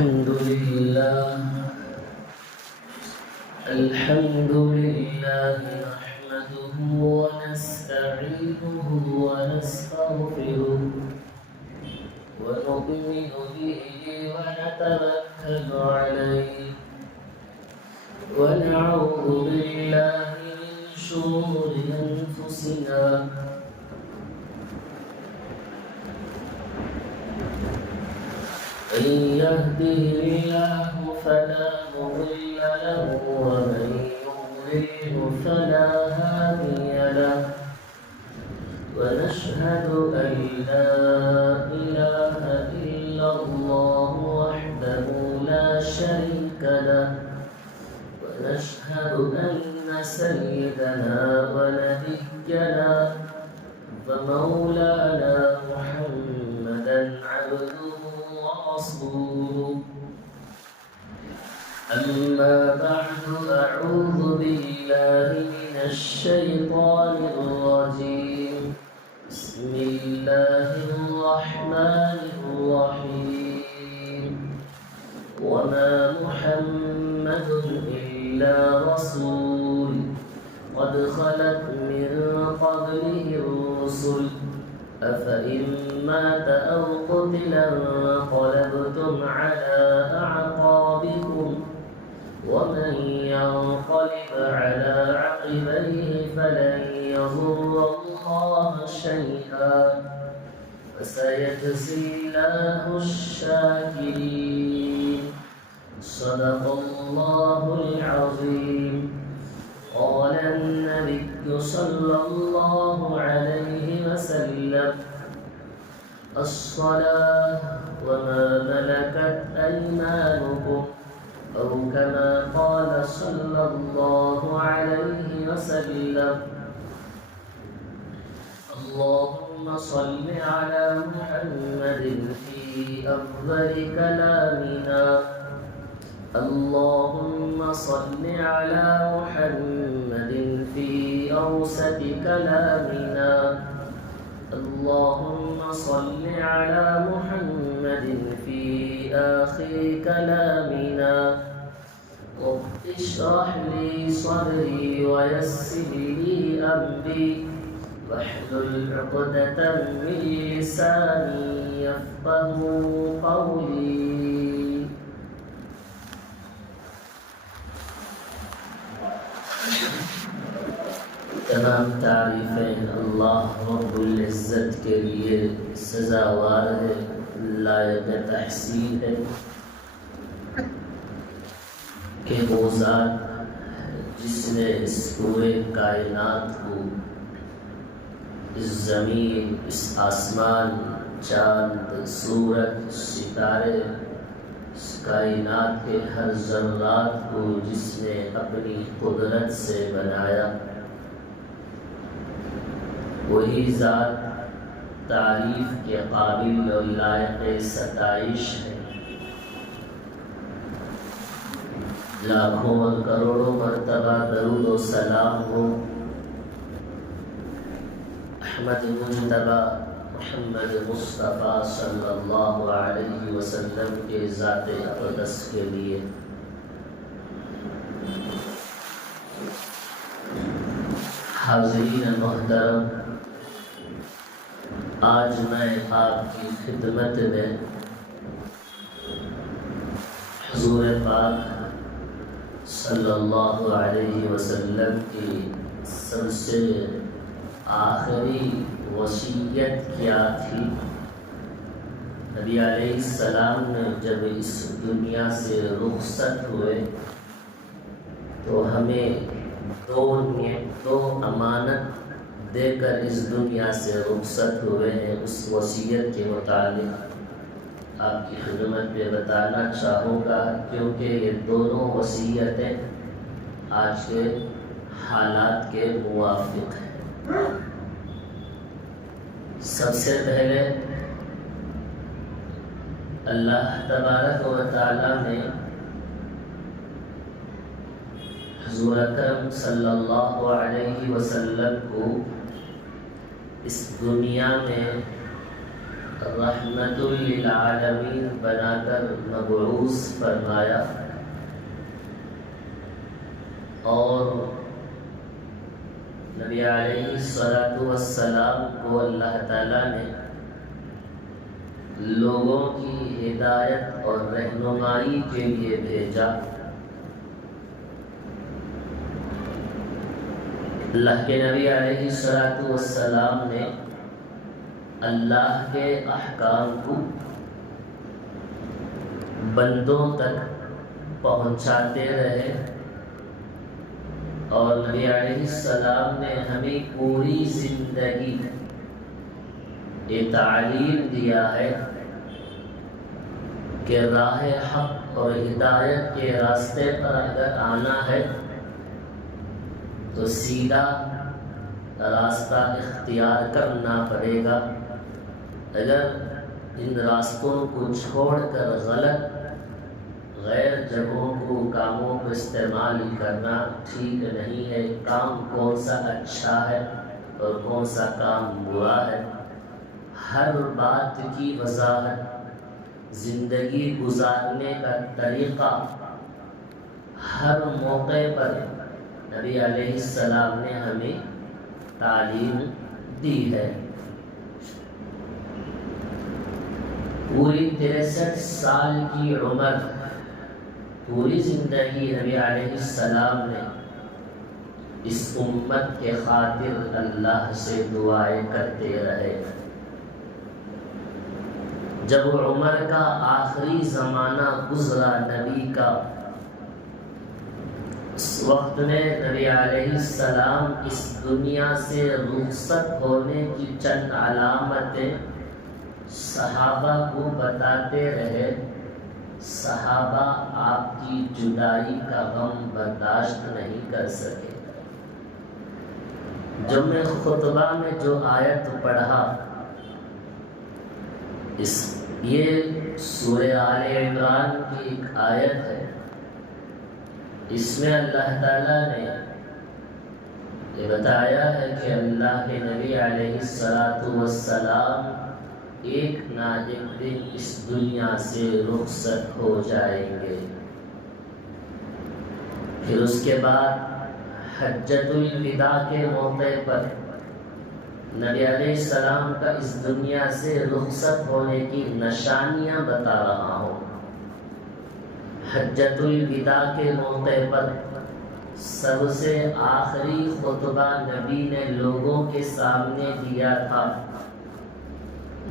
الحمد لله نحمده ونستعينه ونستغفره ونؤمن به ونتوكل عليه ونعوذ بالله من شرور أنفسنا من يهده الله فلا مضل له ومن يضلل فلا هادي له ونشهد أن لا إله إلا الله وحده لا شريك له ونشهد أن سيدنا ونبينا ومولانا محمدا عبده ورسوله أما بعد أعوذ بالله من الشيطان الرجيم بسم الله الرحمن الرحيم وما محمد إلا رسول قد خلت من قبله الرسل أفإن مات أو قتل انقلبتم على أعقابكم ومن ينقلب على عقبيه فلن يضر الله شيئا فسيجزي الله الشاكرين صدق الله العظيم قال النبي صلى الله عليه وسلم الصلاة وما ملكت أيمانكم أو كما قال صلى الله عليه وسلم اللهم صل على محمد في أفضل كلامنا اللهم صل على محمد في أوسط كلامنا اللهم صل على محمد في آخر كلامنا رب اشرح لي صدري ويسر لي أمري واحلل عقدة من لساني يفقهوا قولي تمام تعریفیں اللہ رب العزت کے لیے سزاوار ہے لائق تحسین ہے کہ وہ ذات جس نے اس پورے کائنات کو اس زمین اس آسمان چاند سورج ستارے اس کائنات کے ہر ذرات کو جس نے اپنی قدرت سے بنایا وہی ذات تعریف کے قابل اور لائق ستائش ہے لاکھوں اور کروڑوں مرتبہ درود و سلام ہو احمد مجتبی محمد مصطفیٰ صلی اللہ علیہ وسلم کے ذات اقدس کے لیے حاضرین محترم آج میں آپ کی خدمت میں حضور پاک صلی اللہ علیہ وسلم کی سب سے آخری وصیت کیا تھی نبی علیہ السلام نے جب اس دنیا سے رخصت ہوئے تو ہمیں دو امانت دے کر اس دنیا سے رخصت ہوئے ہیں اس وصیت کے متعلق آپ کی خدمت میں بتانا چاہوں گا کیونکہ یہ دونوں وصیتیں آج کے حالات کے موافق ہیں سب سے پہلے اللہ تبارک و تعالی نے حضور اکرم صلی اللہ علیہ وسلم کو اس دنیا میں رحمت للعالمین بنا کر مبعوث فرمایا، اور نبی علیہ الصلوۃ والسلام کو اللہ تعالیٰ نے لوگوں کی ہدایت اور رہنمائی کے لیے بھیجا۔ اللہ کے نبی علیہ الصلوۃ والسلام نے اللہ کے احکام کو بندوں تک پہنچاتے رہے، اور نبی علیہ السلام نے ہمیں پوری زندگی یہ تعلیم دیا ہے کہ راہ حق اور ہدایت کے راستے پر اگر آنا ہے تو سیدھا راستہ اختیار کرنا پڑے گا۔ اگر ان راستوں کو چھوڑ کر غلط غیر جگہوں کو کاموں کو استعمال کرنا ٹھیک نہیں ہے۔ کام کون سا اچھا ہے اور کون سا کام برا ہے، ہر بات کی وضاحت، زندگی گزارنے کا طریقہ ہر موقع پر نبی علیہ السلام نے ہمیں تعلیم دی ہے۔ پوری 63 سال کی عمر، پوری زندگی نبی علیہ السلام نے اس امت کے خاطر اللہ سے دعائیں کرتے رہے۔ جب عمر کا آخری زمانہ گزرا نبی کا، اس وقت میں نبی علیہ السلام اس دنیا سے رخصت ہونے کی چند علامتیں صحابہ کو بتاتے رہے۔ صحابہ آپ کی جدائی کا غم برداشت نہیں کر سکے۔ جمعہ خطبہ میں جو آیت پڑھا، یہ سورہ آل عمران کی ایک آیت ہے۔ اس میں اللہ تعالیٰ نے یہ بتایا ہے کہ اللہ کے نبی علیہ الصلوۃ والسلام ایک نہ ایک دن اس دنیا سے رخصت ہو جائیں گے۔ پھر اس کے بعد حجۃ الوداع کے موقع پر نبی علیہ السلام کا اس دنیا سے رخصت ہونے کی نشانیاں بتا رہا ہوں۔ حجۃ الوداع کے موقع پر سب سے آخری خطبہ نبی نے لوگوں کے سامنے دیا تھا۔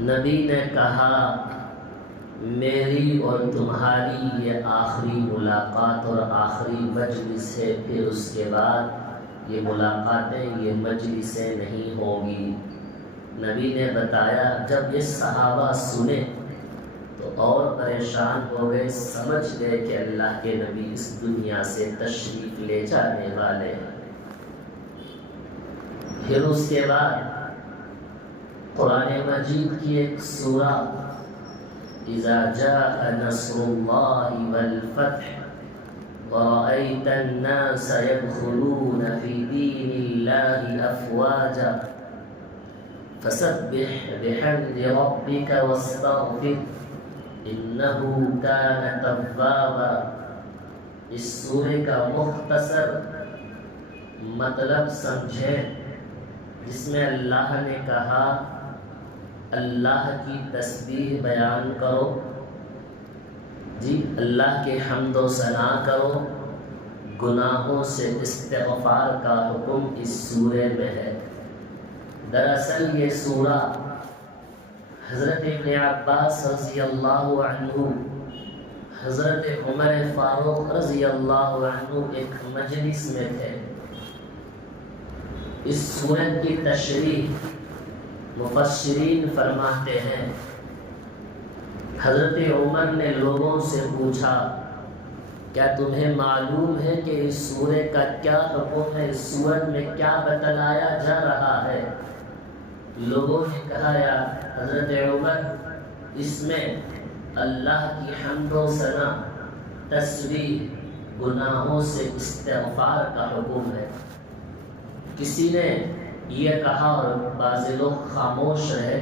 نبی نے کہا، میری اور تمہاری یہ آخری ملاقات اور آخری مجلس ہے، پھر اس کے بعد یہ ملاقاتیں، یہ مجلسیں نہیں ہوں گی۔ نبی نے بتایا، جب یہ صحابہ سنے تو اور پریشان ہو گئے، سمجھ گئے کہ اللہ کے نبی اس دنیا سے تشریف لے جانے والے ہیں۔ پھر اس کے بعد قرآن مجید کی ایک سورہ اذا جاء نصر اللہ والفتح ورأيت الناس يدخلون في دين الله أفواجا فسبح بحمد ربك واستغفر إنه كان توابا۔ اس سورہ کا مختصر مطلب سمجھے، جس میں اللہ نے کہا اللہ کی تسبیح بیان کرو، جی اللہ کے حمد و ثنا کرو، گناہوں سے استغفار کا حکم اس سورہ میں ہے۔ دراصل یہ سورہ حضرت ابن عباس رضی اللہ عنہ، حضرت عمر فاروق رضی اللہ عنہ ایک مجلس میں تھے۔ اس سورت کی تشریح مفسرین فرماتے ہیں، حضرت عمر نے لوگوں سے پوچھا، کیا تمہیں معلوم ہے کہ اس سورہ کا کیا حکم ہے، اس سورت میں کیا بتلایا جا رہا ہے؟ لوگوں نے کہا، یا حضرت عمر، اس میں اللہ کی حمد و ثنا، تسبیح، گناہوں سے استغفار کا حکم ہے۔ کسی نے یہ کہا اور بعض لوگ خاموش رہے۔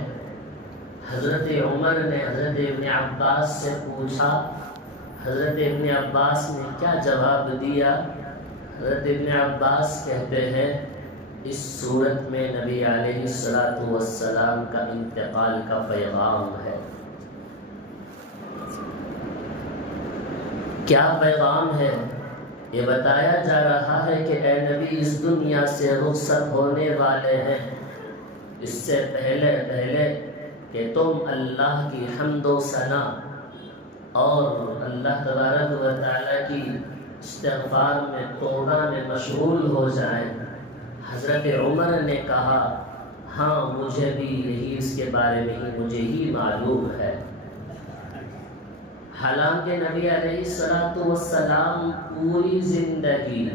حضرت عمر نے حضرت ابن عباس سے پوچھا، حضرت ابن عباس نے کیا جواب دیا؟ حضرت ابن عباس کہتے ہیں اس صورت میں نبی علیہ السلام کا انتقال کا پیغام ہے۔ کیا پیغام ہے؟ یہ بتایا جا رہا ہے کہ اے نبی اس دنیا سے رخصت ہونے والے ہیں، اس سے پہلے کہ تم اللہ کی حمد و ثنا اور اللہ تبارک و تعالیٰ کی استغفار میں توبہ میں مشغول ہو جائیں۔ حضرت عمر نے کہا ہاں مجھے بھی یہی اس کے بارے میں مجھے ہی معلوم ہے۔ حالانکہ نبی علیہ السلام پوری زندگی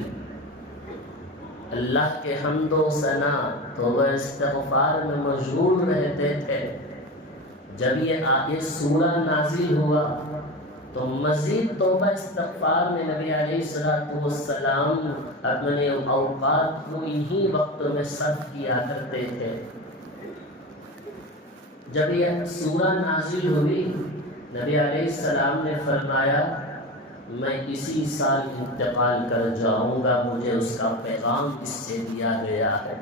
اللہ کے حمد و ثنا توبہ استغفار میں مشغول رہتے تھے۔ جب یہ سورہ نازل ہوا تو مزید توبہ استغفار میں نبی علیہ السلام اپنے اوقات کو انہی وقتوں میں صرف کیا کرتے تھے۔ جب یہ سورہ نازل ہوئی نبی علیہ السلام نے فرمایا میں اسی سال انتقال کر جاؤں گا، مجھے اس کا پیغام اس سے دیا گیا ہے۔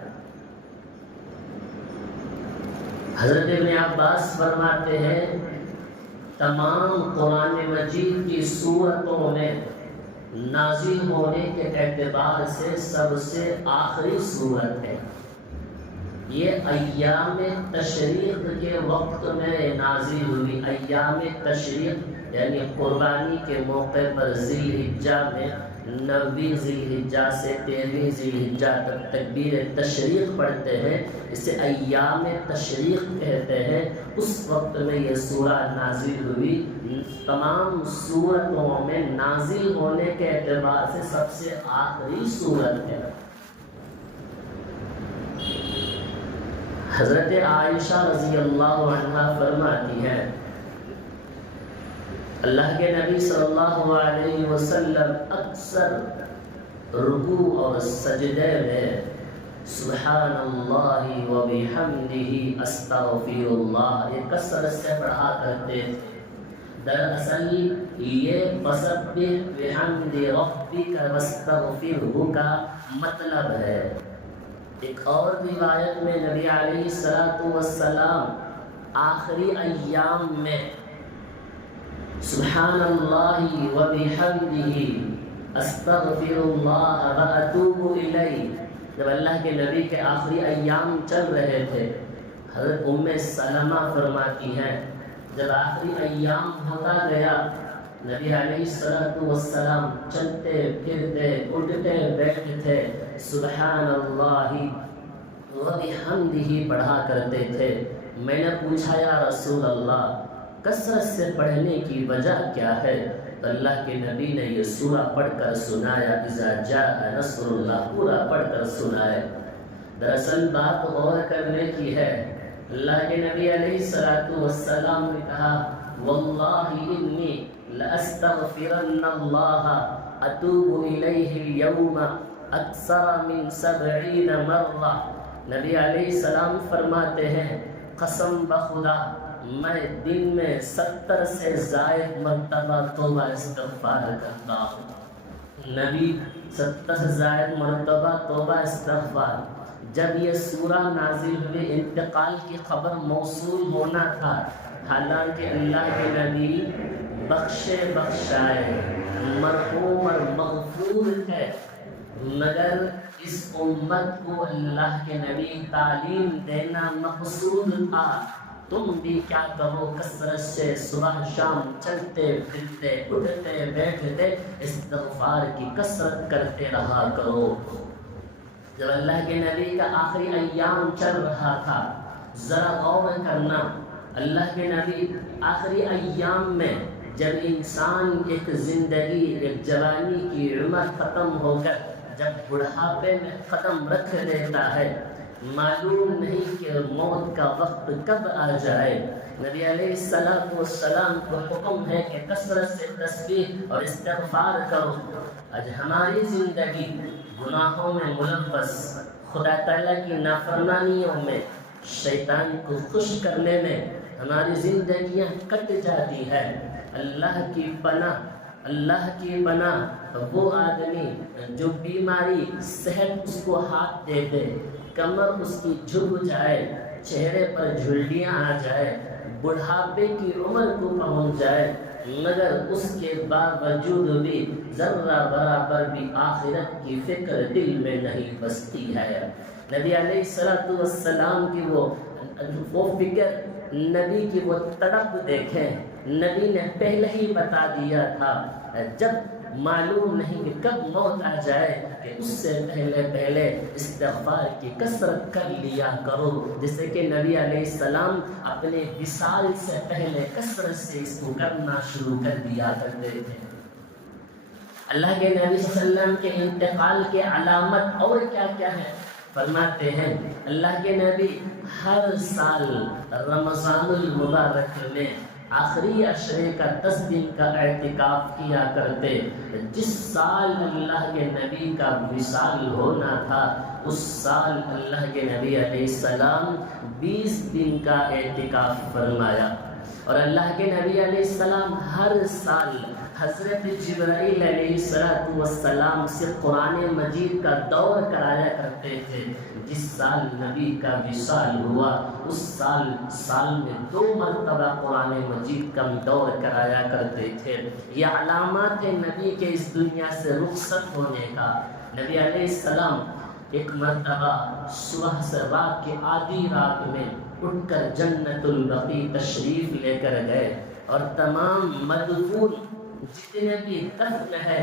حضرت ابن عباس فرماتے ہیں تمام قرآن مجید کی سورتوں میں نازل ہونے کے اعتبار سے سب سے آخری سورت ہے۔ یہ ایام تشریق کے وقت میں نازل ہوئی۔ ایام تشریق یعنی قربانی کے موقع پر ذی الحجہ میں 9ویں ذی الحجہ سے 13ویں ذی الحجہ تک تکبیر تشریق پڑھتے ہیں، اسے ایام تشریق کہتے ہیں۔ اس وقت میں یہ سورہ نازل ہوئی۔ تمام سورتوں میں نازل ہونے کے اعتبار سے سب سے آخری سورت ہے۔ حضرت عائشہ رضی اللہ عنہا فرماتی ہیں اللہ کے نبی صلی اللہ علیہ وسلم اکثر رکوع اور سجدے میں سبحان اللہ و بحمدہ استغفر اللہ یہ کثرت سے پڑھا کرتے تھے۔ دراصل یہ فسبح بحمد ربک واستغفرہ کا مطلب ہے۔ ایک اور روایت میں نبی علیہ السلام آخری ایام میں سبحان اللہ و بحمدہ استغفر اللہ و اتوب الیہ، جب اللہ کے نبی کے آخری ایام چل رہے تھے حضرت سلمہ فرماتی ہیں جب آخری ایام ہوتا گیا نبی علیہ السلام چلتے پھرتے اٹھتے بیٹھتے سبحان اللہ و بحمدہ پڑھا کرتے تھے۔ میں نے پوچھا یا رسول اللہ کثرت سے پڑھنے کی وجہ کیا ہے؟ تو اللہ کے نبی نے یہ سورہ پڑھ کر سنایا، اذا جاء نصر اللہ پورا پڑھ کر سنائے۔ دراصل بات غور کرنے کی ہے۔ اللہ کے نبی علیہ السلام نے کہا واللہ انی لأستغفرن اللہ اتوب الیہ اليوم اکثر من 70 مرہ۔ نبی علیہ السلام فرماتے ہیں قسم بخدا میں دن میں 70 سے زائد مرتبہ توبہ استغفار کرتا ہوں۔ نبی 70 سے زائد مرتبہ توبہ استغفار۔ جب یہ سورہ نازل ہوئی انتقال کی خبر موصول ہونا تھا، حالانکہ اللہ کے نبی بخشے بخشائے مرحوم اور مغفور ہے، مگر اس امت کو اللہ کے نبی تعلیم دینا مقصود تھا۔ تم بھی کیا کرو کثرت سے صبح شام چلتے پھرتے اٹھتے بیٹھتے استغفار کی کثرت کرتے رہا کرو۔ جب اللہ کے نبی کا آخری ایام چل رہا تھا ذرا غور کرنا، اللہ کے نبی آخری ایام میں جب انسان ایک زندگی ایک جوانی کی عمر ختم ہو کر جب بڑھاپے میں قدم رکھ دیتا ہے، معلوم نہیں کہ موت کا وقت کب آ جائے۔ نبی علیہ السلام کو حکم ہے کہ کثرت سے تسبیح اور استغفار کرو۔ آج ہماری زندگی گناہوں میں ملوث، خدا تعالیٰ کی نافرمانیوں میں، شیطان کو خوش کرنے میں ہماری زندگیاں کٹ جاتی ہے۔ اللہ کی پناہ وہ آدمی جو بیماری صحت اس کو ہاتھ دے دے، کمر اس کی جھک جائے، چہرے پر جھلڈیاں آ جائے، بڑھاپے کی عمر کو پہنچ جائے، مگر اس کے باوجود بھی ذرہ برابر بھی آخرت کی فکر دل میں نہیں بستی ہے۔ نبی علیہ السلام کی وہ فکر، نبی کی وہ تڑپ دیکھیں، نبی نے پہلے ہی بتا دیا تھا جب معلوم نہیں کہ کب موت آ جائے کہ اس سے پہلے استغفار کی کثرت کر لیا کرو، جیسے کہ نبی علیہ السلام اپنے وصال سے پہلے کثرت سے اس کو کرنا شروع کر دیا کرتے تھے۔ اللہ کے نبی صلی اللہ علیہ وسلم کے انتقال کے علامت اور کیا کیا ہے؟ فرماتے ہیں اللہ کے نبی ہر سال رمضان المبارک میں آخری عشرے کا 10 دن کا اعتکاف کیا کرتے۔ جس سال اللہ کے نبی کا وصال ہونا تھا اس سال اللہ کے نبی علیہ السلام 20 دن کا اعتکاف فرمایا، اور اللہ کے نبی علیہ السلام ہر سال حضرت جبرائیل علیہ السلام سے قرآن مجید کا دور کرایا کرتے تھے۔ جس سال نبی کا وصال ہوا اس سال میں 2 مرتبہ قرآن مجید کا دور کرایا کرتے تھے۔ یہ علامات نبی کے اس دنیا سے رخصت ہونے کا۔ نبی علیہ السلام ایک مرتبہ صبح سے رات کے آدھی رات میں اٹھ کر جنت البقیع تشریف لے کر گئے، اور تمام مدفون جتنے بھی دفن ہے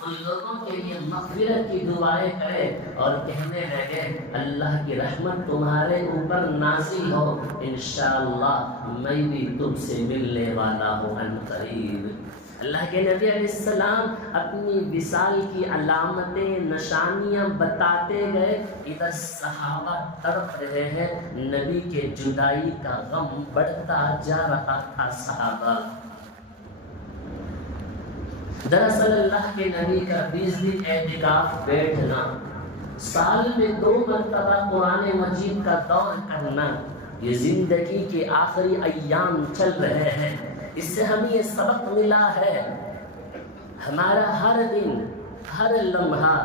ان لوگوں کے لیے مغفرت کی دعائیں کرے، اور کہنے لگے اللہ کی رحمت تمہارے اوپر نازل ہو، انشاءاللہ میں بھی تم سے ملنے والا ہوں عن قریب۔ اللہ کے نبی علیہ السلام اپنی وصال کی علامتیں نشانیاں بتاتے گئے، ادھر صحابہ تڑپ رہے ہیں، نبی کے جدائی کا غم بڑھتا جا رہا تھا صحابہ۔ دراصل اللہ کے نبی کا 20 دن اعتکاف بیٹھنا، سال میں 2 مرتبہ قرآن مجید کا دور کرنا، یہ زندگی کے آخری ایام چل رہے ہیں، اس سے ہمیں یہ سبق ملا ہے ہمارا ہر دن، ہر لمحہ،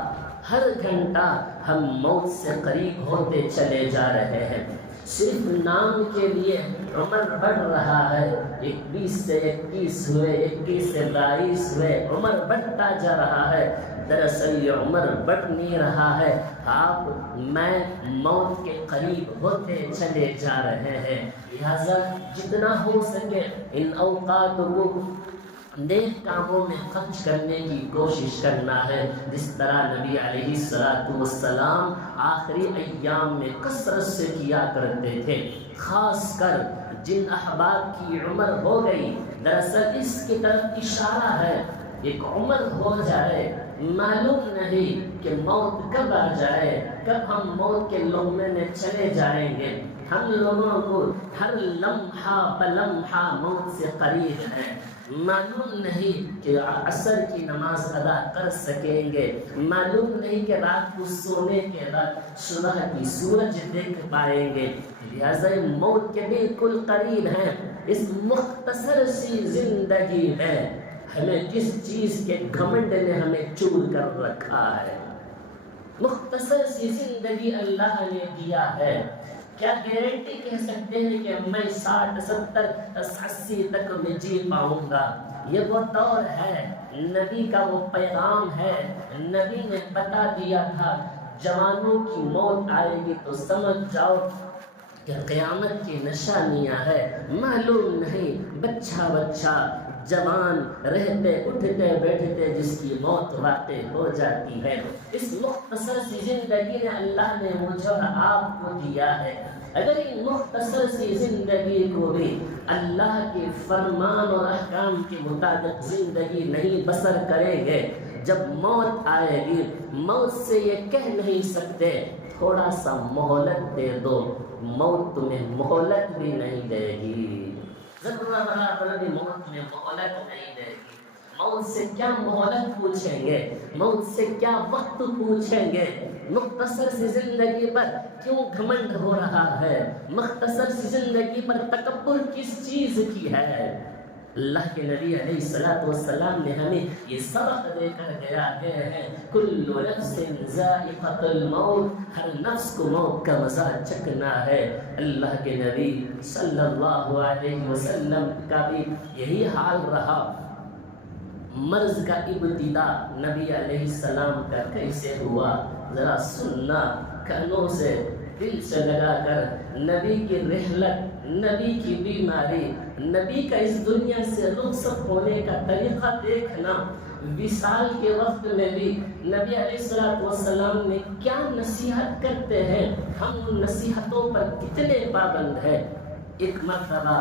ہر گھنٹہ ہم موت سے قریب ہوتے چلے جا رہے ہیں۔ صرف نام کے لیے عمر بڑھ رہا ہے، 21 سے 21 ہوئے، 21 سے 22 ہوئے، عمر بڑھتا جا رہا ہے۔ دراصل یہ عمر بڑھ نہیں رہا ہے، آپ میں موت کے قریب ہوتے چلے جا رہے ہیں۔ لہذا جتنا ہو سکے ان اوقات کو نیک کاموں میں خرچ کرنے کی کوشش کرنا ہے، جس طرح نبی علیہ السلام آخری ایام میں کثرت سے کیا کرتے تھے۔ خاص کر جن احباب کی عمر ہو گئی، دراصل اس کی طرف اشارہ ہے، ایک عمر ہو جائے، معلوم نہیں کہ موت کب آ جائے، کب ہم موت کے لمحے میں چلے جائیں گے۔ ہم لوگوں کو ہر لمحہ بلمحہ موت سے قریب ہے، معلوم نہیں کہ عصر کی نماز ادا کر سکیں گے، معلوم نہیں کہ رات کو سونے کے بعد صبح کی سورج دیکھ پائیں گے۔ لہذا موت کے بالکل قریب ہیں۔ اس مختصر سی زندگی میں ہمیں کس چیز کے گھمنڈ نے ہمیں چور کر رکھا ہے؟ مختصر سی زندگی اللہ نے دیا ہے، کیا گارنٹی کہہ سکتے ہیں کہ میں 60 70 80 تک میں جی پاؤں گا؟ یہ وہ دور ہے، نبی کا وہ پیغام ہے، نبی نے بتا دیا تھا جوانوں کی موت آئے گی تو سمجھ جاؤ کہ قیامت کی نشانیاں ہے۔ معلوم نہیں بچہ جوان رہتے اٹھتے بیٹھتے جس کی موت واقع ہو جاتی ہے۔ اس مختصر سی زندگی نے اللہ نے مجھے اور آپ کو دیا ہے، اگر ان مختصر سی زندگی کو بھی اللہ کے فرمان اور احکام کے مطابق زندگی نہیں بسر کریں گے، جب موت آئے گی موت سے یہ کہہ نہیں سکتے تھوڑا سا مہلت دے دو، موت تمہیں مہلت بھی نہیں دے گی، ذرہ برابر بھی موت میں مہلت نہیں دے گی۔ موت سے کیا مہلت پوچھیں گے، موت سے کیا وقت پوچھیں گے، مختصر سی زندگی پر کیوں گھمنڈ ہو رہا ہے، مختصر سی زندگی پر تکبر کس چیز کی ہے۔ اللہ کے نبی علیہ السلام نے ہمیں یہ سبق دے کر گئے ہیں، کل نفس ذائقۃ الموت، ہر نفس کو موت کا مزہ چکھنا ہے۔ اللہ کے نبی صلی اللہ علیہ وسلم کا بھی یہی حال رہا۔ مرض کا ابتدا نبی علیہ السلام کا کیسے ہوا، ذرا سننا کانوں سے، دل سے لگا کر۔ نبی کی رحلت، نبی کی بیماری، نبی کا اس دنیا سے رخصت ہونے کا طریقہ دیکھنا۔ وصال کے وقت میں بھی نبی علیہ السلام نے کیا نصیحت کرتے ہیں، ہم ان نصیحتوں پر کتنے پابند ہیں۔ ایک مرتبہ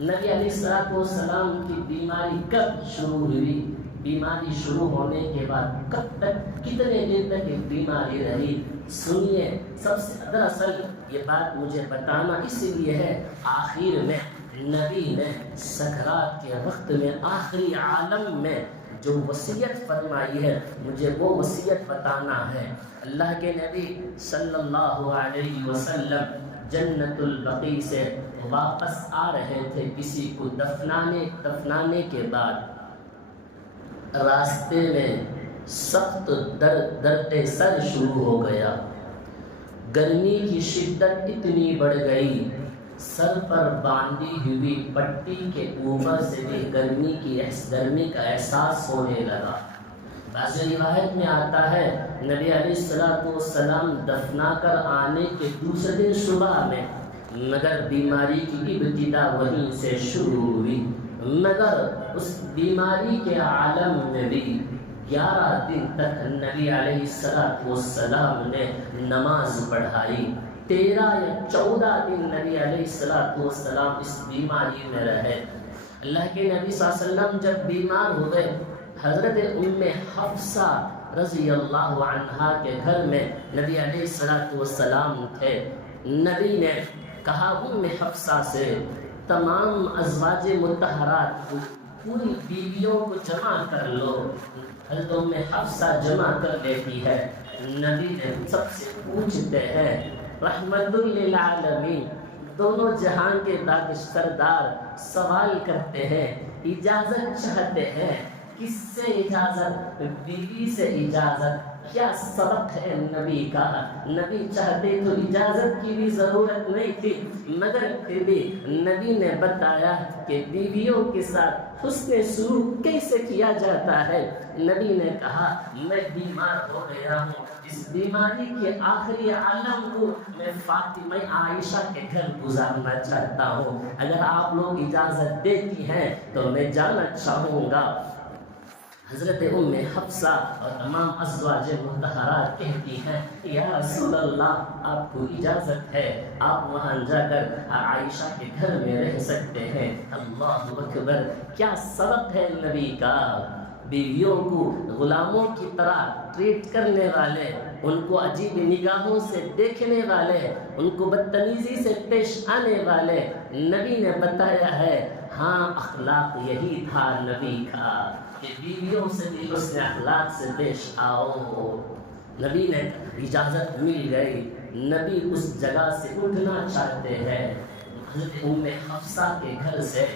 نبی علیہ السلام کی بیماری کب شروع ہوئی، بیماری شروع ہونے کے بعد کب تک، کتنے دن تک یہ بیماری رہی، سنیے۔ سب سے دراصل یہ بات مجھے بتانا اس لیے ہے، آخر میں نبی نے سکرات کے وقت میں آخری عالم میں جو وصیت فرمائی ہے، مجھے وہ وصیت بتانا ہے۔ اللہ کے نبی صلی اللہ علیہ وسلم جنت البقیع سے واپس آ رہے تھے کسی کو دفنانے کے بعد، راستے میں سخت درد سر شروع ہو گیا، گرمی کی شدت اتنی بڑھ گئی، سر پر باندھی ہوئی پٹی کے اوپر سے بھی گرمی کا احساس ہونے لگا۔ بعض روایت میں آتا ہے نبی علیہ السلام دفنا کر آنے کے دوسرے دن صبح میں، مگر بیماری کی ابتدا وہیں سے شروع ہوئی، مگر اس بیماری کے عالم میں بھی 11 دن تک نبی علیہ السلام نے نماز پڑھائی۔ 13 یا 14 دن نبی علیہ السلام اس بیماری میں رہے۔ اللہ کے نبی صلی اللہ علیہ وسلم جب بیمار ہوئے، حضرت ام حفصہ رضی اللہ عنہا کے گھر میں نبی علیہ السلام تھے۔ نبی نے کہا ام حفصہ سے، تمام ازواج مطہرات پوری بیویوں کو جمع کر لو۔ حضرت ام حفصہ جمع کر لیتی ہے، نبی نے سب سے پوچھتے ہیں، رحمت للعالمین، دونوں جہان کے سردار سوال کرتے ہیں، اجازت چاہتے ہیں، کس سے اجازت؟ بیوی سے اجازت۔ کیا سبق ہے نبی کا، نبی چاہتے تو اجازت کی بھی ضرورت نہیں تھی، مگر پھر بھی نبی نے بتایا کہ بیویوں کے ساتھ حسن سلوک کیسے کیا جاتا ہے۔ نبی نے کہا میں بیمار ہو گیا ہوں، اس بیماری کے آخری عالم کو میں فاطمہ عائشہ کے گھر گزارنا چاہتا ہوں، اگر آپ لوگ اجازت دیتی ہیں تو میں جانا چاہوں گا۔ حضرت ام حفصہ اور تمام ازواج مطہرات کہتی ہیں، یا رسول اللہ آپ کو اجازت ہے، آپ وہاں جا کر عائشہ کے گھر میں رہ سکتے ہیں۔ اللہ اکبر، کیا سبق ہے نبی کا۔ بیویوں کو غلاموں کی طرح ٹریٹ کرنے والے، ان کو عجیب نگاہوں سے دیکھنے والے، ان کو بدتمیزی سے پیش آنے والے، نبی نے بتایا ہے۔ ہاں، اخلاق یہی تھا نبی کا کہ بیویوں سے بھی اس نے اخلاق سے پیش آؤ۔ نبی نے اجازت مل گئی، نبی اس جگہ سے اٹھنا چاہتے ہیں۔ حضرت ام حفصہ کے گھر سے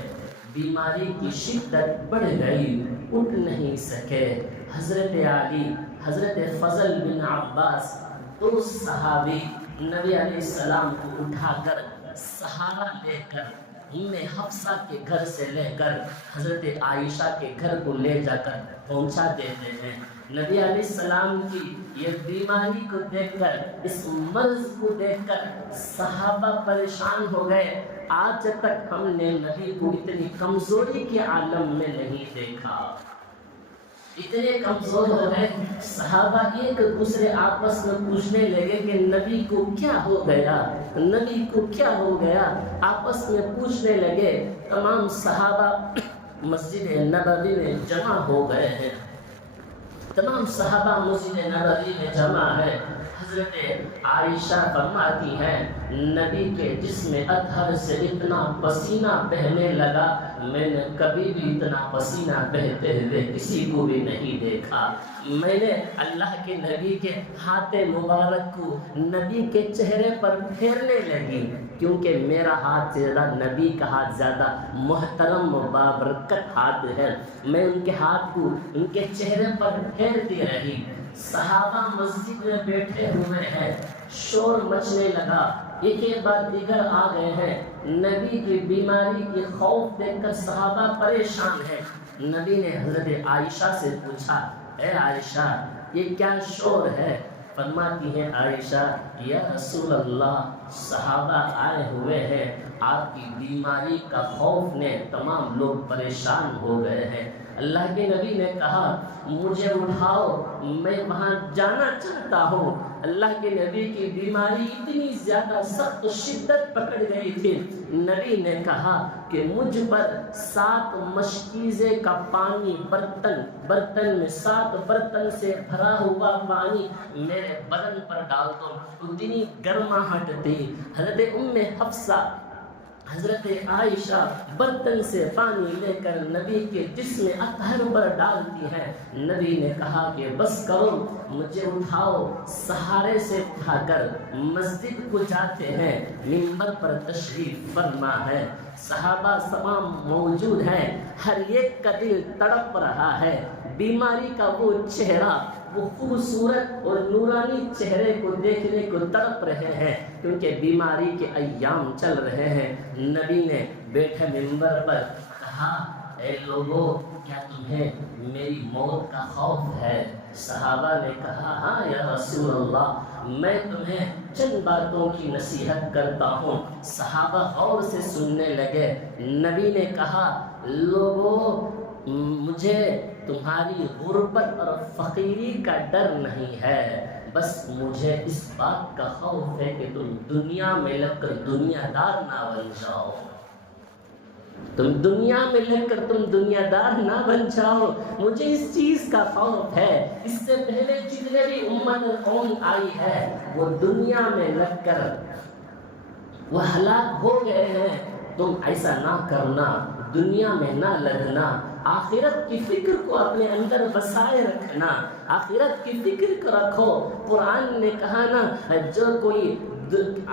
بیماری کی شدت بڑھ گئی، اٹھ نہیں سکے۔ حضرت علی، حضرت فضل بن عباس، دو صحابی نبی علیہ السلام کو اٹھا کر سہارا لے کر ام حفصہ کے گھر سے لے کر حضرت عائشہ کے گھر کو لے جا کر پہنچا دیتے ہیں۔ نبی علیہ السلام کی یہ بیماری کو دیکھ کر، اس مرض کو دیکھ کر صحابہ پریشان ہو گئے۔ آج تک ہم نے نبی کو اتنی کمزوری کے عالم میں نہیں دیکھا، اتنے کمزور ہو گئے۔ صحابہ ایک دوسرے آپس میں پوچھنے لگے کہ نبی کو کیا ہو گیا، نبی کو کیا ہو گیا، آپس میں پوچھنے لگے۔ تمام صحابہ مسجد نبوی میں جمع ہو گئے ہیں، تمام صحابہ مسجد نبوی میں جمع ہے۔ حضرت عائشہ فرماتی ہیں نبی کے جسم اطہر سے اتنا پسینہ بہنے لگا، میں نے کبھی بھی اتنا پسینہ بہتے ہوئے کسی کو بھی نہیں دیکھا۔ میں نے اللہ کے نبی کے ہاتھ مبارک کو نبی کے چہرے پر پھیرنے لگی، کیونکہ میرا ہاتھ سے زیادہ نبی کا ہاتھ زیادہ محترم و بابرکت ہاتھ ہے۔ میں ان کے ہاتھ کو ان کے چہرے پر پھیرتی رہی۔ صحابہ مسجد میں بیٹھے ہوئے ہیں، شور مچنے لگا، ایک کے بعد دیگر آ گئے ہیں۔ نبی کی بیماری کی خوف دیکھ کر صحابہ پریشان ہیں۔ نبی نے حضرت عائشہ سے پوچھا، اے عائشہ یہ کیا شور ہے؟ فرماتی ہیں عائشہ، یا رسول اللہ صحابہ آئے ہوئے ہیں، آپ کی بیماری کا خوف نے تمام لوگ پریشان ہو گئے ہیں۔ اللہ کے نبی نے کہا مجھے اٹھاؤ، میں وہاں جانا چاہتا ہوں۔ اللہ کے نبی کی بیماری اتنی زیادہ سخت شدت پکڑ گئی تھی، نبی نے کہا کہ مجھ پر 7 مشکیزے کا پانی برتن میں 7 برتن سے بھرا ہوا پانی میرے بدن پر ڈال دو، اتنی گرماہٹ تھی۔ حضرت ام حفصہ حضرت عائشہ برتن سے پانی لے کر نبی کے جسم اطہر پر ڈالتی ہیں۔ نبی نے کہا کہ بس کرو، مجھے اٹھاؤ۔ سہارے سے اٹھا کر مسجد کو جاتے ہیں، منبر پر تشریف فرما ہے، صحابہ تمام موجود ہیں، ہر ایک کا دل تڑپ رہا ہے۔ بیماری کا وہ چہرہ، وہ خوبصورت اور نورانی چہرے کو دیکھنے کو تڑپ رہے ہیں، کیونکہ بیماری کے ایام چل رہے ہیں۔ نبی نے بیٹھے منبر پر کہا اے لوگوں، کیا تمہیں میری موت کا خوف ہے؟ صحابہ نے کہا ہاں یا رسول اللہ، میں تمہیں چند باتوں کی نصیحت کرتا ہوں۔ صحابہ غور سے سننے لگے۔ نبی نے کہا لوگوں، مجھے تمہاری غربت اور فقیری کا ڈر نہیں ہے، بس مجھے اس بات کا خوف ہے کہ تم دنیا میں لگ کر دنیا دار نہ بن جاؤ۔ تم دنیا میں لگ کر تم دنیا دار نہ بن جاؤ، مجھے اس چیز کا خوف ہے۔ اس سے پہلے جتنے بھی امت قوم آئی ہے وہ دنیا میں لگ کر وہ ہلاک ہو گئے ہیں، تم ایسا نہ کرنا، دنیا میں نہ لگنا، آخرت کی فکر کو اپنے اندر بسائے رکھنا، آخرت کی فکر کو رکھو۔ قرآن نے کہا نا، جو کوئی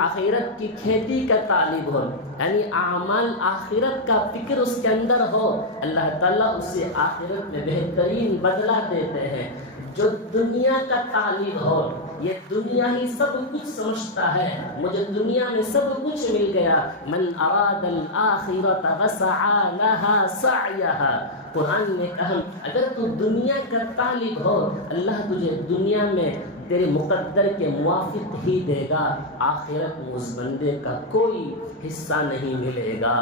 آخرت کی کھیتی کا طالب ہو، یعنی اعمال آخرت کا فکر اس کے اندر ہو، اللہ تعالیٰ اسے آخرت میں بہترین بدلہ دیتے ہیں۔ جو دنیا کا طالب ہو، یہ دنیا ہی سب کچھ سمجھتا ہے، مجھے دنیا میں سب کچھ مل گیا، من اراد الآخرۃ وسعى لها سعيها۔ قرآن نے کہا اگر تو دنیا کا طالب ہو، اللہ تجھے دنیا میں تیرے مقدر کے موافق ہی دے گا، آخرت میں اس بندے کا کوئی حصہ نہیں ملے گا۔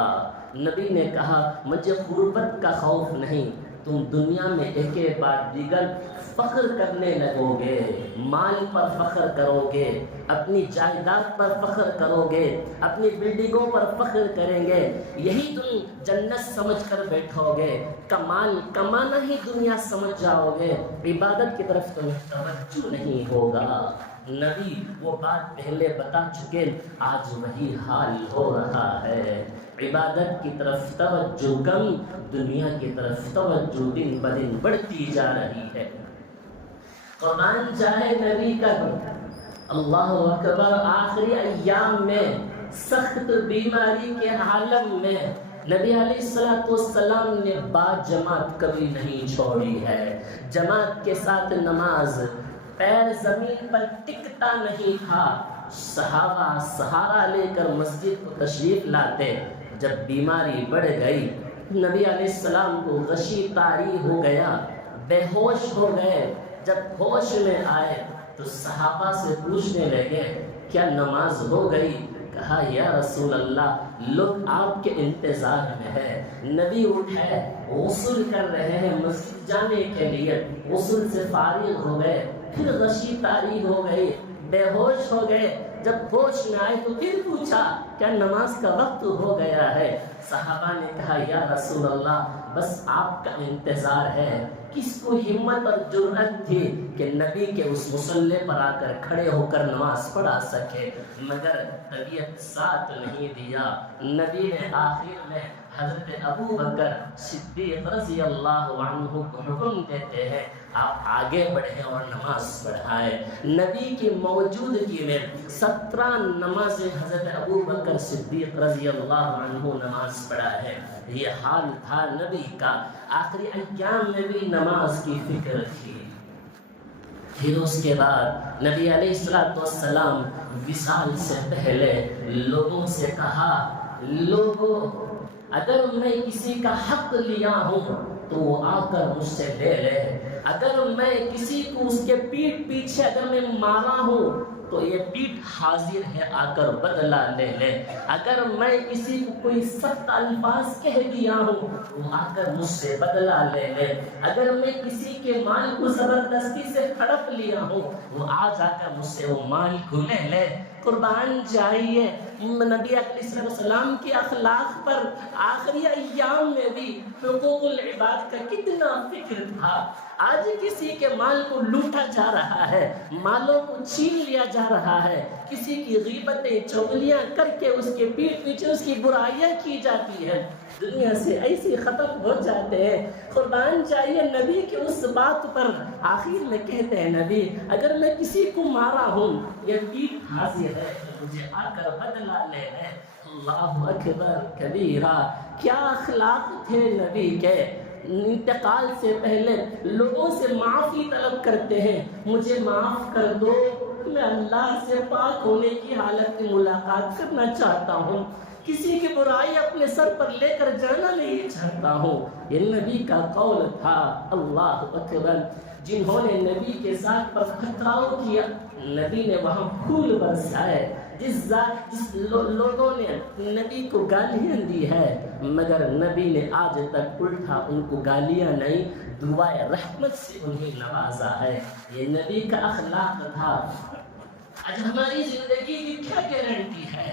نبی نے کہا مجھے غربت کا خوف نہیں، تم دنیا میں ایک کے بعد دیگر فخر کرنے لگو گے، مال پر فخر کرو گے، اپنی جائیداد پر فخر کرو گے، اپنی بلڈنگوں پر فخر کریں گے، یہی تم جنت سمجھ کر بیٹھو گے، کمال کمانا ہی دنیا سمجھ جاؤ گے، عبادت کی طرف تمہیں توجہ نہیں ہوگا۔ نبی وہ بات پہلے بتا چکے، آج وہی حال ہو رہا ہے، عبادت کی طرف توجہ کم، دنیا کی طرف توجہ دن بدن بڑھتی جا رہی ہے۔ قربان جائے نبی کا اللہ اکبر، آخری ایام میں سخت بیماری کے عالم میں نبی علیہ السلام نے باجماعت کبھی نہیں چھوڑی ہے، جماعت کے ساتھ نماز، پیر زمین پر ٹکتا نہیں تھا، صحابہ سہارا لے کر مسجد کو تشریف لاتے۔ جب بیماری بڑھ گئی، نبی علیہ السلام کو غشی طاری ہو گیا، بے ہوش ہو گئے، جب ہوش میں آئے تو صحابہ سے پوچھنے لگے کیا نماز ہو گئی؟ کہا یا رسول اللہ لوگ آپ کے انتظار میں ہے۔ نبی اٹھے، غسل کر رہے ہیں مسجد جانے کے لیے، غسل سے فارغ ہو گئے، پھر غشی طاری ہو گئی، بے ہوش ہو گئے، جب ہوش میں آئے تو پھر پوچھا کیا نماز کا وقت ہو گیا ہے؟ صحابہ نے کہا یا رسول اللہ بس آپ کا انتظار ہے، کس کو ہمت اور جرأت تھی کہ نبی کے اس مصلی پر آ کر کھڑے ہو کر نماز پڑھا سکے، مگر طبیعت ساتھ نہیں دیا۔ نبی نے آخر میں حضرت ابو بکر صدیق رضی اللہ عنہ کو حکم دیتے ہیں آپ آگے بڑھیں اور نماز پڑھائیں۔ نبی کی موجودگی میں 17 نمازیں حضرت ابو بکر صدیق رضی اللہ عنہ نماز پڑھا ہے۔ یہ حال تھا نبی کا، آخری ایام میں بھی نماز کی فکر تھی۔ پھر اس کے بعد نبی علیہ السلام وصال سے پہلے لوگوں سے کہا، لوگوں اگر میں کسی کا حق لیا ہوں تو وہ آ کر مجھ سے لے لے، اگر میں کسی کو اس کے پیٹھ پیچھے اگر میں مارا ہوں تو یہ پیٹھ حاضر ہے، آ کر بدلہ لے لے، اگر میں کسی کو کوئی سخت الفاظ کہہ دیا ہوں وہ آ کر مجھ سے بدلہ لے لے، اگر میں کسی کے مال کو زبردستی سے ہڑپ لیا ہوں وہ آج آ کر مجھ سے وہ مال کو لے لے۔ قربان جائیے نبی علیہ السلام کے اخلاق پر آخری ایام میں بھی حقوق العباد کا کتنا فکر تھا۔ آج کسی کے مال کو لوٹا جا رہا ہے، مالوں کو چھین لیا جا رہا ہے، کسی کی غیبتیں چغلیاں کر کے اس کے پیٹھ پیچھے اس کی برائیاں کی جاتی ہیں، دنیا سے ایسے ختم ہو جاتے ہیں۔ قربان جائیے نبی کے اس بات پر آخر میں کہتے ہیں، نبی اگر میں کسی کو مارا ہوں یہ پیٹھ حاضر ہے، مجھے آ کر بدلہ لے لے۔ اللہ اکبر کبیرہ، کیا اخلاق تھے نبی کے۔ انتقال سے پہلے لوگوں سے معافی طلب کرتے ہیں، مجھے معاف کر دو، میں اللہ سے پاک ہونے کی حالت میں ملاقات کرنا چاہتا ہوں، کسی کی برائی اپنے سر پر لے کر جانا نہیں چاہتا ہوں۔ یہ نبی کا قول تھا۔ اللہ اکبر، جنہوں نے نبی کے ذات پر پتھراؤ کیا نبی نے وہاں پھول برسائے، جس لوگوں نے نبی کو گالیاں دی ہے مگر نبی نے آج تک الٹا ان کو گالیاں نہیں دعائے رحمت سے انہیں نوازا ہے۔ یہ نبی کا اخلاق تھا۔ آج ہماری زندگی کی کیا گارنٹی ہے؟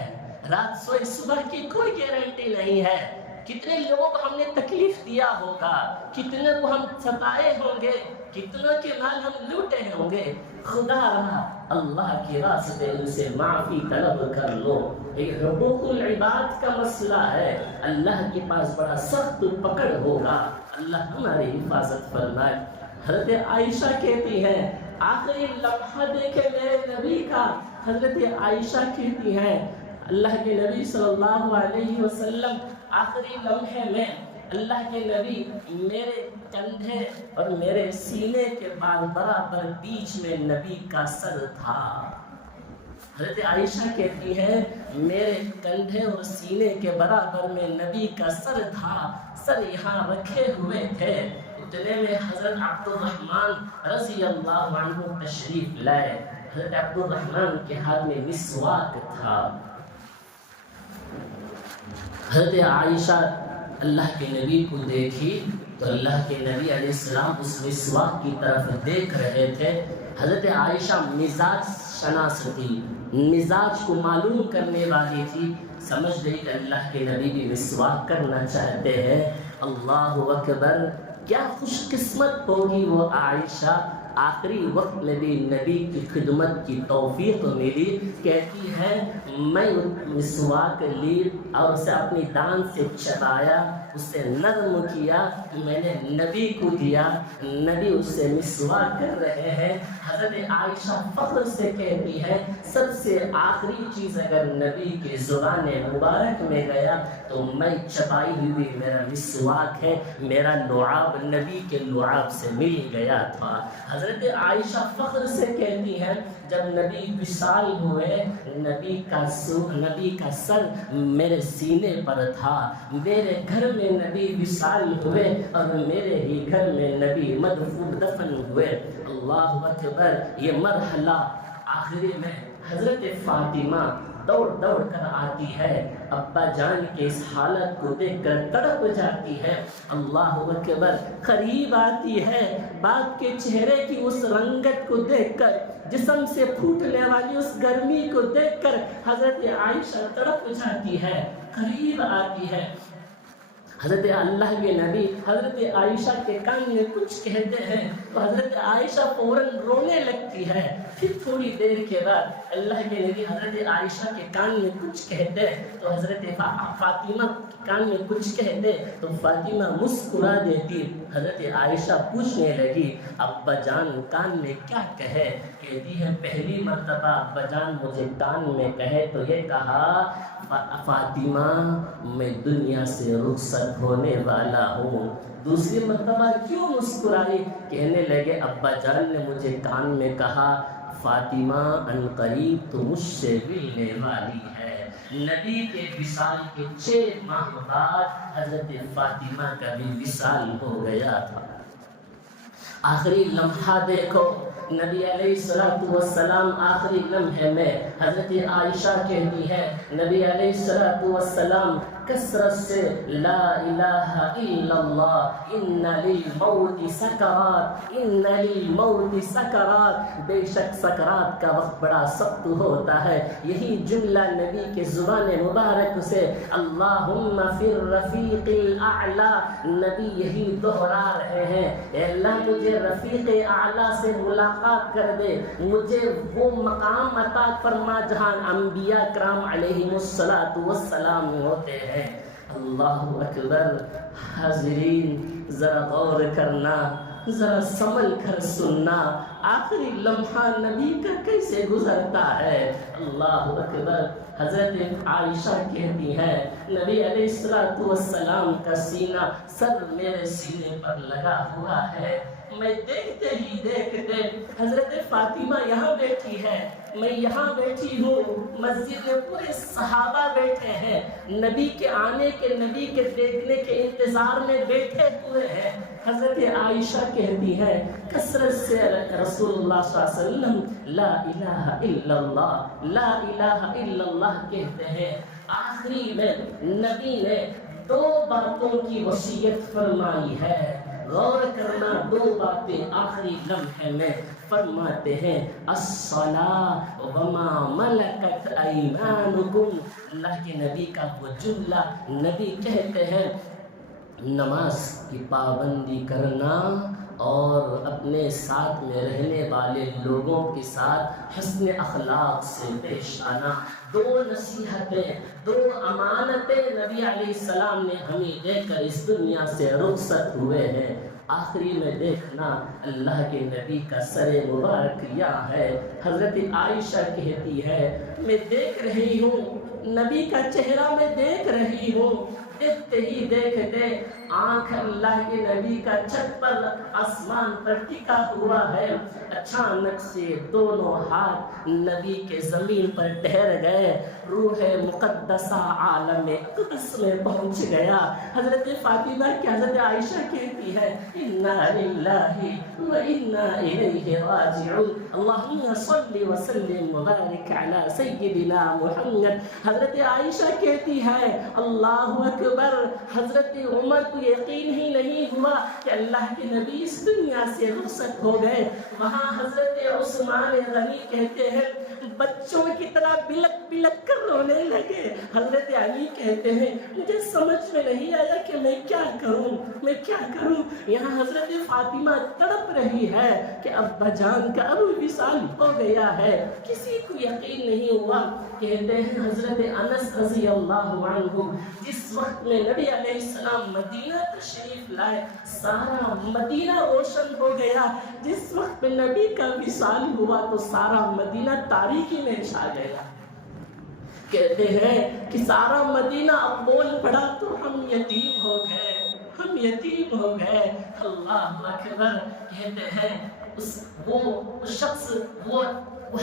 رات سوئے صبح کی کوئی گارنٹی نہیں ہے۔ کتنے لوگوں کو ہم نے تکلیف دیا ہوگا، کتنے کو ہم ستائے ہوں گے، کتنوں کے مال ہم لوٹے ہوں گے۔ خدا رہا اللہ کے راستے ان سے معافی طلب کر لو۔ ایک حقوق العباد کا مسئلہ ہے، اللہ کے پاس بڑا سخت پکڑ ہوگا۔ اللہ ہماری حفاظت فرمائے۔ حضرت عائشہ کہتی ہے، آخری لمحہ دیکھے میرے نبی کا، حضرت عائشہ کہتی ہے اللہ کے نبی صلی اللہ علیہ وسلم آخری لمحے میں اللہ کے نبی میرے کندھے اور میرے سینے کے برابر بیچ میں نبی کا سر تھا۔ حضرت عائشہ کہتی ہے میرے کندھے اور سینے کے برابر میں نبی کا سر تھا، سر یہاں رکھے ہوئے تھے۔ اتنے میں حضرت عبد الرحمن رضی اللہ عنہ تشریف لائے۔ حضرت عبد الرحمن کے ہاتھ میں مسواک تھا۔ حضرت عائشہ اللہ کے نبی کو دیکھی تو اللہ کے نبی علیہ السلام اس مسواک کی طرف دیکھ رہے تھے۔ حضرت عائشہ مزاج شناس تھی، مزاج کو معلوم کرنے والی تھی، سمجھ گئی کہ اللہ کے نبی بھی مسواک کرنا چاہتے ہیں۔ اللہ اکبر، کیا خوش قسمت ہوگی وہ عائشہ، آخری وقت میں بھی نبی کی خدمت کی توفیق ملی۔ کہتی ہے میں مسواک لی اور اسے اپنی دان سے چبایا، اسے نرم کیا، میں نے نبی کو دیا، نبی اس سے مسواک کر رہے ہیں۔ حضرت عائشہ فخر سے کہتی ہے سب سے آخری چیز اگر نبی کے زبان مبارک میں گیا تو میں چبائی ہوئی میرا مسواک ہے، میرا لعاب نبی کے لعاب سے مل گیا تھا۔ حضرت عائشہ فخر سے کہتی ہے جب نبی وصال ہوئے نبی کا سر میرے سینے پر تھا، میرے گھر میں نبی وصال ہوئے اور میرے ہی گھر میں نبی مدفون دفن ہوئے۔ اللہ اکبر، یہ مرحلہ آخری میں حضرت فاطمہ دوڑ دوڑ کر آتی ہے، ابا جان کے اس حالت کو دیکھ کر تڑپ جاتی ہے۔ اللہ اکبر، قریب آتی ہے، باپ کے چہرے کی اس رنگت کو دیکھ کر، جسم سے پھوٹنے والی اس گرمی کو دیکھ کر حضرت عائشہ تڑپ جاتی ہے، قریب آتی ہے۔ حضرت اللہ کے نبی حضرت عائشہ کے کان میں کچھ کہتے ہیں تو حضرت عائشہ فوراً رونے لگتی ہے. پھر تھوڑی دیر کے بعد اللہ کے نبی حضرت عائشہ کے کان میں کچھ کہتے تو حضرت فاطمہ کے کان میں کچھ کہتے تو فاطمہ مسکرا دیتی. حضرت عائشہ پوچھنے لگی ابا جان کان میں کیا کہے؟ کہتی ہے پہلی مرتبہ ابا جان مجھے کان میں کہے تو یہ کہا فاطمہ میں دنیا سے رخصت ہونے والا ہوں. دوسری مرتبہ کیوں مسکرائی؟ کہنے لگے ابا جان نے مجھے کان میں کہا فاطمہ عنقریب تو مجھ سے ملنے والی ہے. نبی کے وصال کے 6 ماہ بعد حضرت فاطمہ کا بھی وصال ہو گیا تھا. آخری لمحہ دیکھو نبی علیہ السلام آخری لمحے میں حضرت عائشہ کہتی ہے نبی علیہ السلام کثرت سے لا الہ الا اللہ ان للموت سکرات ان للموت سکرات، بے شک سکرات کا وقت بڑا سخت ہوتا ہے. یہی جملہ نبی کے زبان مبارک سے اللہم فی الرفیق الاعلی نبی یہی دہرا رہے ہیں اے اللہ مجھے رفیق اعلیٰ سے ملاقات کر دے، مجھے وہ مقام عطا فرما جہاں انبیاء کرام علیہم السلام ہوتے ہیں. اللہ اکبر. حاضرین ذرا غور کرنا، ذرا سنبھل کر سننا آخری لمحہ نبی کا کیسے گزرتا ہے. اللہ اکبر. حضرت عائشہ کہتی ہے نبی علیہ السلام کا سینہ سر میرے سینے پر لگا ہوا ہے. میں دیکھتے ہی دیکھتے حضرت فاطمہ یہاں بیٹھی ہے، میں یہاں بیٹھی ہوں، مسجد میں پورے صحابہ بیٹھے ہیں، نبی کے آنے کے نبی کے دیکھنے کے انتظار میں بیٹھے ہوئے ہیں. حضرت عائشہ کہتی ہے کثرت سے رسول اللہ صلی اللہ علیہ وسلم لا الہ الا اللہ لا الہ الا اللہ کہتے ہیں. آخری میں نبی نے 2 باتوں کی وصیت فرمائی ہے. غور کرنا 2 باتیں آخری لمحے میں فرماتے ہیں الصلاۃ وما ملکت ایمانکم. اللہ کے نبی کا وہ جملہ نبی کہتے ہیں نماز کی پابندی کرنا اور اپنے ساتھ میں رہنے والے لوگوں کے ساتھ حسن اخلاق سے پیش آنا. 2 نصیحتیں 2 امانتیں نبی علیہ السلام نے ہمیں دے کر اس دنیا سے رخصت ہوئے ہیں. آخری میں دیکھنا اللہ کے نبی کا سر مبارک یہاں ہے. حضرت عائشہ کہتی ہے میں دیکھ رہی ہوں نبی کا چہرہ میں دیکھ رہی ہوں. دیکھتے ہی دیکھتے آنکھ اللہ کے نبی کا چھت پر آسمان پر ٹکا ہوا ہے. اچانک سے دونوں ہاتھ نبی کے زمین پر ٹھہر گئے. روح مقدسہ عالم قدس میں پہنچ گیا. حضرت فاطمہ کی حضرت عائشہ کہتی ہے انا للہ و انا الیہ راجعون. اللہم صلی وسلم وبارک علی سیدنا محمد. حضرت عائشہ کہتی ہے اللہ اکبر. حضرت عمر کو یقین ہی نہیں ہوا کہ اللہ کے نبی اس دنیا سے رخصت ہو گئے. وہاں حضرت عثمان غنی کہتے ہیں بچوں کی طرح بلک بلک کر رونے لگے. حضرت علی کہتے ہیں مجھے سمجھ میں نہیں آیا کہ میں کیا کروں میں کیا کروں. یہاں حضرت فاطمہ تڑپ رہی ہے کہ ابا جان کا اب وصال ہو گیا ہے. کسی کو یقین نہیں ہوا. کہتے ہیں حضرت انس رضی اللہ عنہ جس وقت میں نبی علیہ السلام مدینہ تشریف لائے سارا مدینہ روشن ہو گیا. جس وقت میں نبی کا وصال ہوا تو سارا مدینہ تاریکی میں چھا گیا. کہتے ہیں کہ سارا مدینہ اب بول پڑا تو ہم یتیم ہو گئے ہم یتیم ہو گئے. اللہ اکبر. کہتے ہیں وہ شخص وہ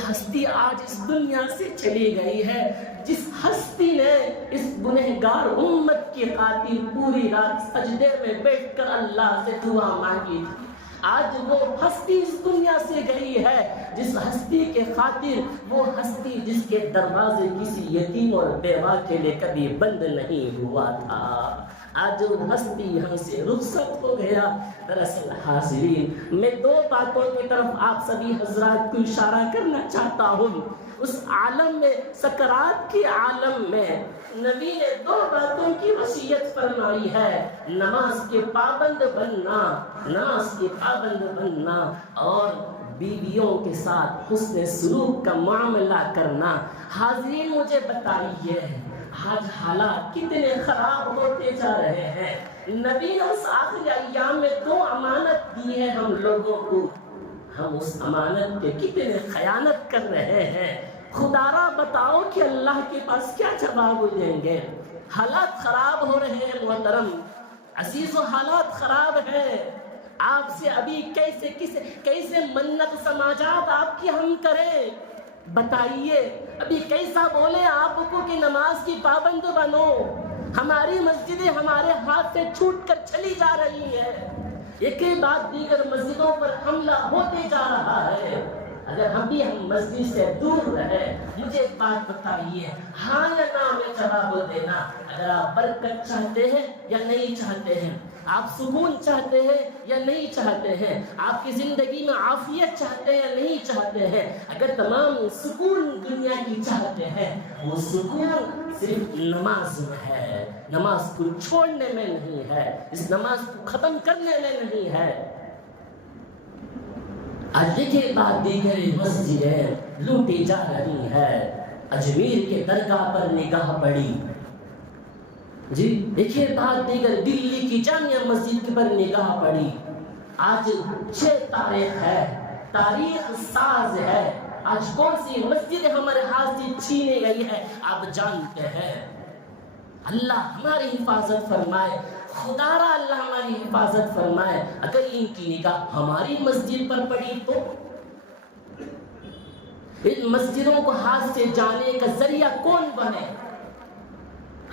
ہستی آج اس دنیا سے چلی گئی ہے جس ہستی نے اس گنہگار امت کی خاطر پوری رات سجدے میں بیٹھ کر اللہ سے دعا مانگی تھی. آج وہ ہستی اس دنیا سے گئی ہے جس ہستی کے خاطر وہ ہستی جس کے دروازے کسی یتیم اور بیوہ کے لیے کبھی بند نہیں ہوا تھا. آج وہ ہستی یہاں سے رخصت ہو گیا. دراصل حاضرین میں 2 باتوں کی طرف آپ سبھی حضرات کو اشارہ کرنا چاہتا ہوں. اس عالم میں، سکرات کے عالم میں نبی نے 2 باتوں کی وصیت فرمائی ہے، نماز کے پابند بننا، نماز کے پابند بننا، اور بیویوں کے ساتھ حسن سلوک کا معاملہ کرنا۔ حاضرین مجھے بتائیے آج حالات کتنے خراب ہوتے جا رہے ہیں۔ نبی نے اس آخری ایام میں 2 امانت دی ہے ہم لوگوں کو، ہم اس امانت کے کتنے خیانت کر رہے ہیں۔ خدا را بتاؤ کہ اللہ کے پاس کیا جواب دیں گے؟ حالات خراب ہو رہے ہیں محترم عزیز، و حالات خراب ہیں۔ آپ سے ابھی کیسے منت سماجات آپ کی ہم کریں؟ بتائیے ابھی کیسا بولے آپ کو کہ نماز کی پابند بنو؟ ہماری مسجدیں ہمارے ہاتھ سے چھوٹ کر چلی جا رہی ہے، ایک کے بعد دیگر مسجدوں پر حملہ ہوتے جا رہا ہے۔ اگر ہم مسجد سے دور رہے، مجھے ایک بات بتائیے، ہاں یا نا میں جواب دینا۔ اگر آپ برکت چاہتے ہیں یا نہیں چاہتے ہیں، آپ سکون چاہتے ہیں یا نہیں چاہتے ہیں، آپ کی زندگی میں عافیت چاہتے ہیں یا نہیں چاہتے ہیں، اگر تمام سکون دنیا کی چاہتے ہیں، وہ سکون صرف نماز میں ہے، نماز کو چھوڑنے میں نہیں ہے، اس نماز کو ختم کرنے میں نہیں ہے۔ آج کے بعد دیگر مسجدیں لوٹی جا رہی ہے۔ اجمیر کے درگاہ پر نگاہ پڑی، جی دیکھیے بعد دیگر دلی کی جامع مسجد پر نگاہ پڑی۔ آج 6 تاریخ ہے، تاریخ ساز ہے، آج کون سی مسجد ہمارے ہاتھ سے چھینی گئی ہے آپ جانتے ہیں۔ اللہ ہماری حفاظت فرمائے، خدا را اللہ ہماری حفاظت فرمائے۔ اگر ان کی نگاہ ہماری مسجد پر پڑی تو ان مسجدوں کو ہاتھ سے جانے کا ذریعہ کون بنے؟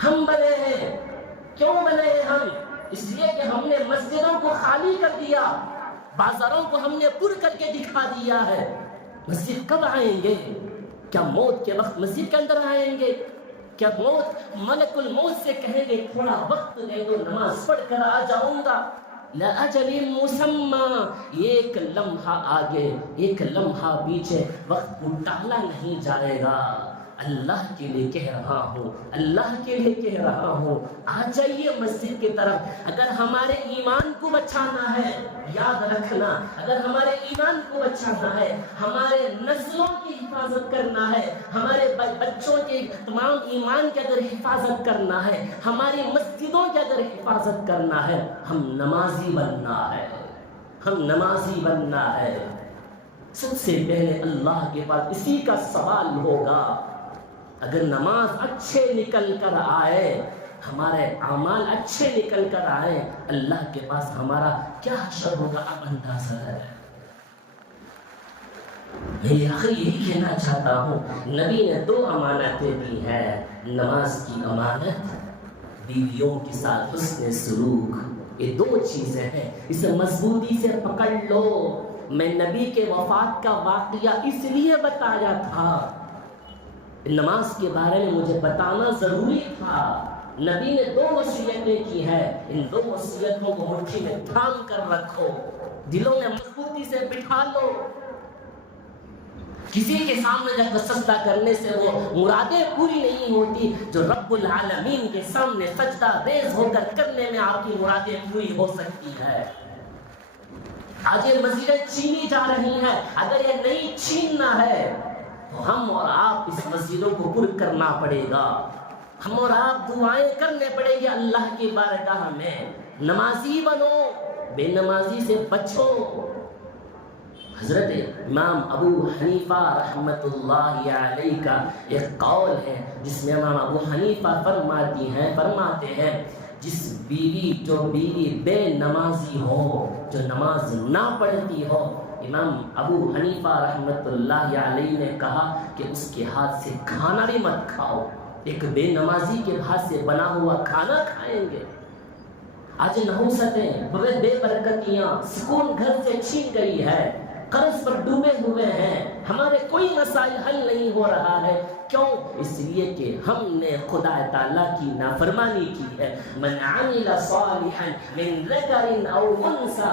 ہم بنے ہیں۔ کیوں بنے ہیں ہم؟ اس لیے کہ ہم نے مسجدوں کو خالی کر دیا، بازاروں کو ہم نے پر کر کے دکھا دیا ہے۔ مسجد کب آئیں گے؟ کیا موت کے وقت مسجد کے اندر آئیں گے؟ کیا موت ملک الموت سے کہیں گے تھوڑا وقت دے دو، نماز پڑھ کر آ جاؤں گا؟ لَأَجَلٍ مُّسَمًّى، ایک لمحہ آگے ایک لمحہ پیچھے، وقت کو ٹالا نہیں جائے گا۔ اللہ کے لیے کہہ رہا ہوں، اللہ کے لیے کہہ رہا ہوں، آ جائیے مسجد کی طرف۔ اگر ہمارے ایمان کو بچانا ہے، یاد رکھنا، اگر ہمارے ایمان کو بچانا ہے، ہمارے نسلوں کی حفاظت کرنا ہے، ہمارے بچوں کے تمام ایمان کی اگر حفاظت کرنا ہے، ہماری مسجدوں کی اگر حفاظت کرنا ہے، ہم نمازی بننا ہے، ہم نمازی بننا ہے۔ سب سے پہلے اللہ کے پاس اسی کا سوال ہوگا۔ اگر نماز اچھے نکل کر آئے، ہمارے اعمال اچھے نکل کر آئے، اللہ کے پاس ہمارا کیا حشر ہوگا اب اندازہ ہے۔ میں آخر یہی کہنا چاہتا ہوں، نبی نے 2 امانتیں دی ہیں، نماز کی امانت، بیویوں کے ساتھ حسن سلوک، یہ 2 چیزیں ہیں، اسے مضبوطی سے پکڑ لو۔ میں نبی کے وفات کا واقعہ اس لیے بتایا تھا، نماز کے بارے میں مجھے بتانا ضروری تھا۔ نبی نے 2 وصیتیں کی ہیں، ان 2 وصیتوں کو مٹھی میں تھام کر رکھو، دلوں میں مضبوطی سے بٹھا لو۔ کسی کے سامنے جب سجدہ کرنے سے وہ مرادیں پوری نہیں ہوتی جو رب العالمین کے سامنے سجدہ ریز ہو کر کرنے میں آپ کی مرادیں پوری ہو سکتی ہے۔ آج یہ مسجدیں چھینی جا رہی ہیں، اگر یہ نہیں چھیننا ہے تو ہم اور آپ اس مسجدوں کو پر کرنا پڑے گا، ہم اور آپ دعائیں کرنے پڑیں گے اللہ کی بارگاہ میں۔ نمازی بنو، بے نمازی سے بچو۔ حضرت امام ابو حنیفہ رحمۃ اللہ علیہ کا ایک قول ہے جس میں امام ابو حنیفہ فرماتے ہیں جس بیوی بے نمازی ہو، جو نماز نہ پڑھتی ہو، امام ابو حنیفہ رحمۃ اللہ علیہ نے کہا کہ اس کے ہاتھ سے کھانا بھی مت کھاؤ۔ ایک بے نمازی کے ہاتھ سے بنا ہوا کھانا کھائیں گے؟ آج نحوستیں، بے برکتیاں، سکون گھر سے چھین گئی ہے، قرض پر ڈوبے ہوئے ہیں، ہمارے کوئی مسائل حل نہیں ہو رہا ہے۔ کیوں؟ اس لیے کہ ہم نے خدا تعالیٰ کی نافرمانی کی ہے۔ من عمل صالحا من ذکر او انثی،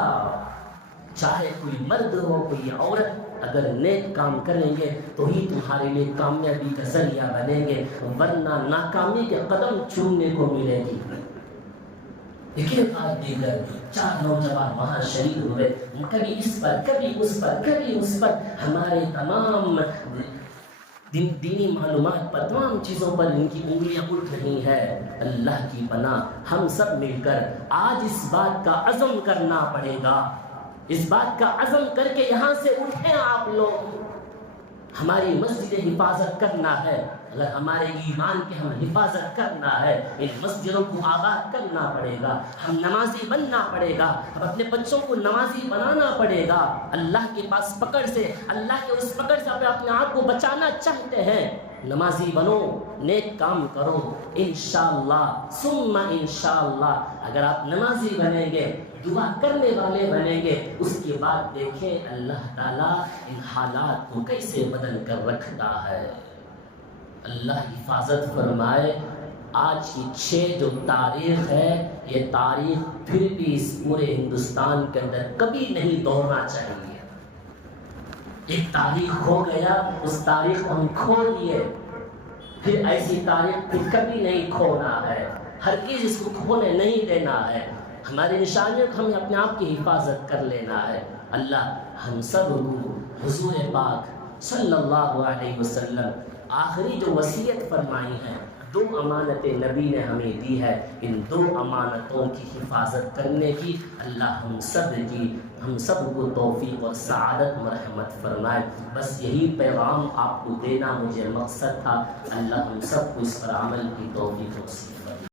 چاہے کوئی مرد ہو کوئی عورت، اگر نیک کام کریں گے تو ہی تمہارے لیے کامیابی کا ذریعہ بنیں گے، ورنہ ناکامی کے قدم چومنے کو ملے گی۔ دیکھیے آج دیگر 4 نوجوان وہاں شریک ہوئے، کبھی اس پر کبھی اس پر کبھی اس پر، ہمارے تمام دینی معلومات پر، تمام چیزوں پر ان کی انگلیاں اٹھ رہی ہیں۔ اللہ کی پناہ ہم سب مل کر آج اس بات کا عزم کرنا پڑے گا، اس بات کا عزم کر کے یہاں سے اٹھیں آپ لوگ۔ ہماری مسجد حفاظت کرنا ہے، اگر ہمارے ایمان کی ہم حفاظت کرنا ہے، ان مسجدوں کو آباد کرنا پڑے گا، ہم نمازی بننا پڑے گا، ہم اپنے بچوں کو نمازی بنانا پڑے گا۔ اللہ کے پاس پکڑ سے، اللہ کے اس پکڑ سے اپنے آپ کو بچانا چاہتے ہیں، نمازی بنو، نیک کام کرو، انشاءاللہ ثم انشاءاللہ اگر آپ نمازی بنیں گے، دعا کرنے والے بنیں گے، اس کے بعد دیکھیں اللہ تعالیٰ ان حالات کو کیسے بدل کر رکھتا ہے۔ اللہ حفاظت فرمائے۔ آج کی 6 جو تاریخ ہے، یہ تاریخ پھر بھی اس پورے ہندوستان کے اندر کبھی نہیں دوہرنا چاہیے۔ ایک تاریخ ہو گیا، اس تاریخ کو ہم کھو دیے، پھر ایسی تاریخ پھر کبھی نہیں کھونا ہے، ہرگز اس کو کھونے نہیں دینا ہے۔ ہماری نشانیوں کو ہمیں اپنے آپ کی حفاظت کر لینا ہے۔ اللہ ہم سب کو حضور پاک صلی اللہ علیہ وسلم آخری جو وصیت فرمائی ہے، 2 امانتیں نبی نے ہمیں دی ہے، ان 2 امانتوں کی حفاظت کرنے کی اللہ ہم سب کو توفیق اور سعادت مرحمت فرمائے۔ بس یہی پیغام آپ کو دینا مجھے مقصد تھا۔ اللہ ہم سب کو اس پر عمل کی توفیق نصیب فرمائے۔